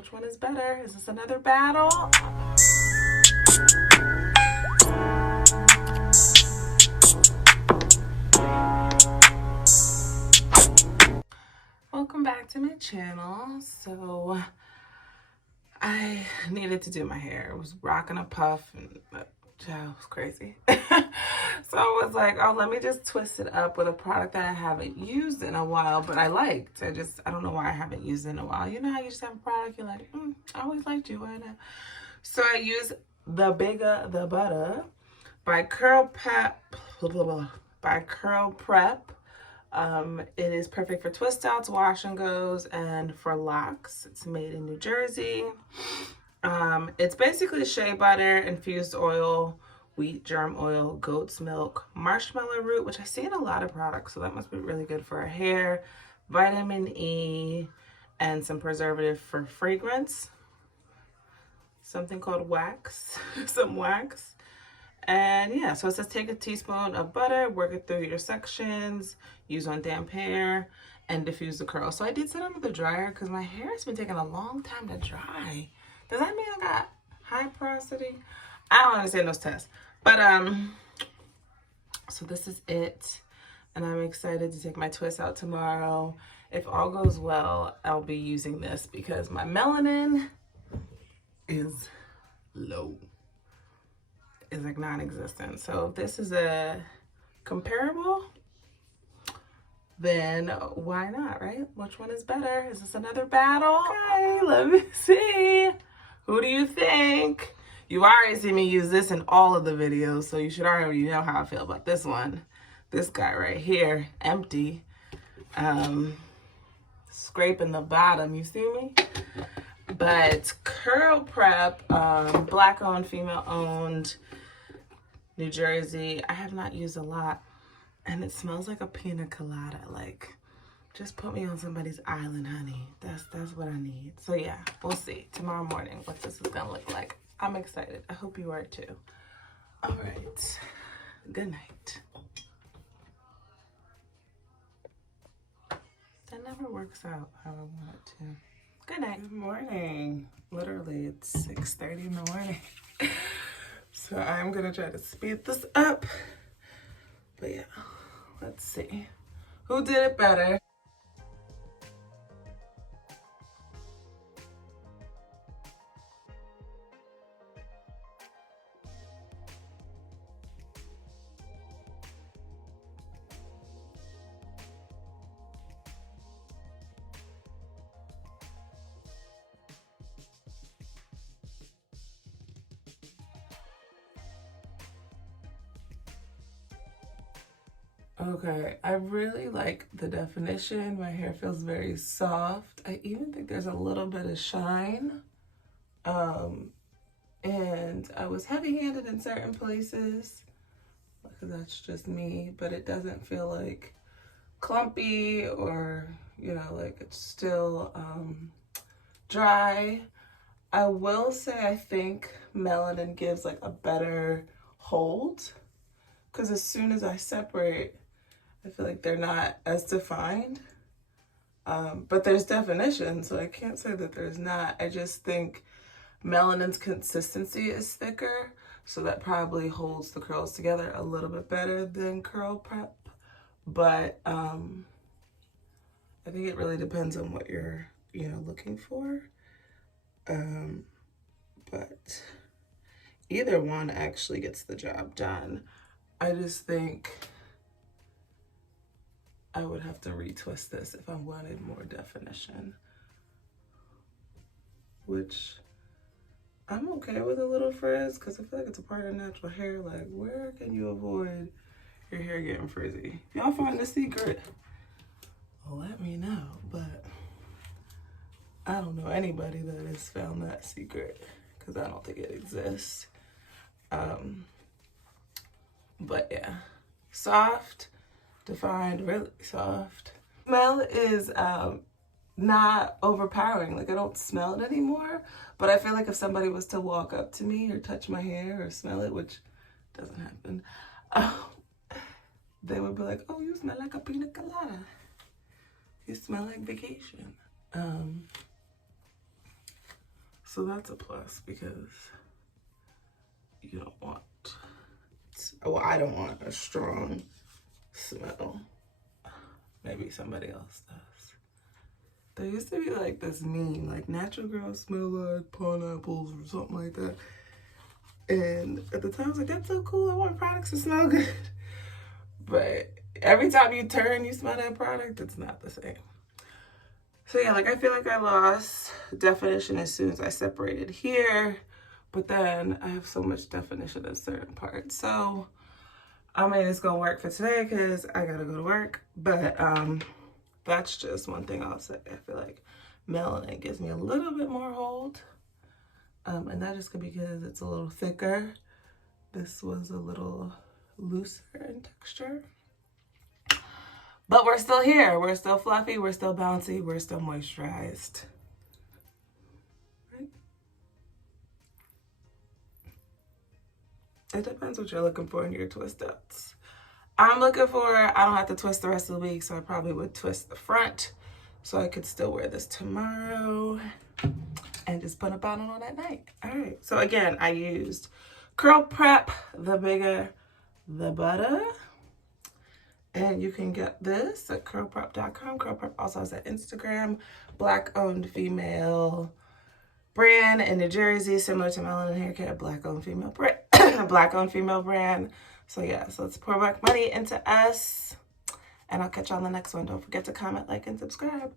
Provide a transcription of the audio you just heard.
Which one is better? Is this another battle? Welcome back to my channel. So I needed to do my hair. It was rocking a puff and it was crazy. So I was like, oh, let me just twist it up with a product that I haven't used in a while, but I liked. I don't know why I haven't used it in a while. You know how you just have a product, you're like, I always liked you. Why not? So I use The Bigger the Butter by Curl Prep. It is perfect for twist outs, wash and goes, and for locks. It's made in New Jersey. It's basically shea butter, infused oil, wheat germ oil, goat's milk, marshmallow root, which I see in a lot of products, so that must be really good for our hair, vitamin E, and some preservative for fragrance. Something called wax, some wax. And yeah, so it says take a teaspoon of butter, work it through your sections, use on damp hair, and diffuse the curls. So I did set under the dryer because my hair has been taking a long time to dry. Does that mean I got high porosity? I don't understand those tests. But so this is it. And I'm excited to take my twist out tomorrow. If all goes well, I'll be using this because my melanin is low. Is like non-existent. So if this is a comparable, then why not, right? Which one is better? Is this another battle? Okay, let me see. Who do you think? You already see me use this in all of the videos, so you should already know how I feel about this one. This guy right here, empty. Scraping the bottom, you see me? But Curl Prep, black owned, female owned, New Jersey. I have not used a lot, and it smells like a pina colada. Like, just put me on somebody's island, honey. That's what I need. So yeah, we'll see tomorrow morning what this is gonna look like. I'm excited. I hope you are too. All right. Good night. That never works out how I want it to. Good night. Good morning. Literally, it's 6:30 in the morning. So I'm gonna try to speed this up. But yeah, let's see. Who did it better? Okay, I really like the definition. My hair feels very soft. I even think there's a little bit of shine. And I was heavy-handed in certain places because that's just me, but it doesn't feel like clumpy or, you know, like it's still dry. I will say I think Melanin gives like a better hold because as soon as I separate, I feel like they're not as defined, but there's definition, so I can't say that there's not. I just think Melanin's consistency is thicker, so that probably holds the curls together a little bit better than Curl Prep, but I think it really depends on what you're, you know, looking for. But either one actually gets the job done. I just think I would have to retwist this if I wanted more definition, which I'm okay with a little frizz because I feel like it's a part of natural hair. Like, where can you avoid your hair getting frizzy? If y'all find the secret, let me know. But I don't know anybody that has found that secret because I don't think it exists. But yeah, soft, defined, really soft. Smell is not overpowering. Like, I don't smell it anymore, but I feel like if somebody was to walk up to me or touch my hair or smell it, which doesn't happen, they would be like, oh, you smell like a pina colada. You smell like vacation. So that's a plus because you don't want, well, I don't want a strong smell. Maybe somebody else does. There used to be like this meme, like natural girls smell like pineapples or something like that. And at the time I was like, that's so cool, I want products to smell good. But every time you turn, you smell that product, it's not the same. So yeah, like I feel like I lost definition as soon as I separated here, but then I have so much definition in certain parts. So I mean, it's gonna work for today because I gotta go to work, but that's just one thing I'll say. I feel like Melanin gives me a little bit more hold, and that just could be because it's a little thicker. This was a little looser in texture. But we're still here. We're still fluffy. We're still bouncy. We're still moisturized. Right? It depends what you're looking for in your twist outs. I'm looking for, I don't have to twist the rest of the week, so I probably would twist the front so I could still wear this tomorrow and just put a bonnet on at night. All right. So again, I used Curl Prep, the bigger, the better. And you can get this at curlprep.com. Curl Prep also has an Instagram, Black-owned female brand in New Jersey, similar to Melanin Haircare, Black-owned female brand. Black-owned female brand. So yeah, so let's pour back money into us. And I'll catch you on the next one. Don't forget to comment, like, and subscribe.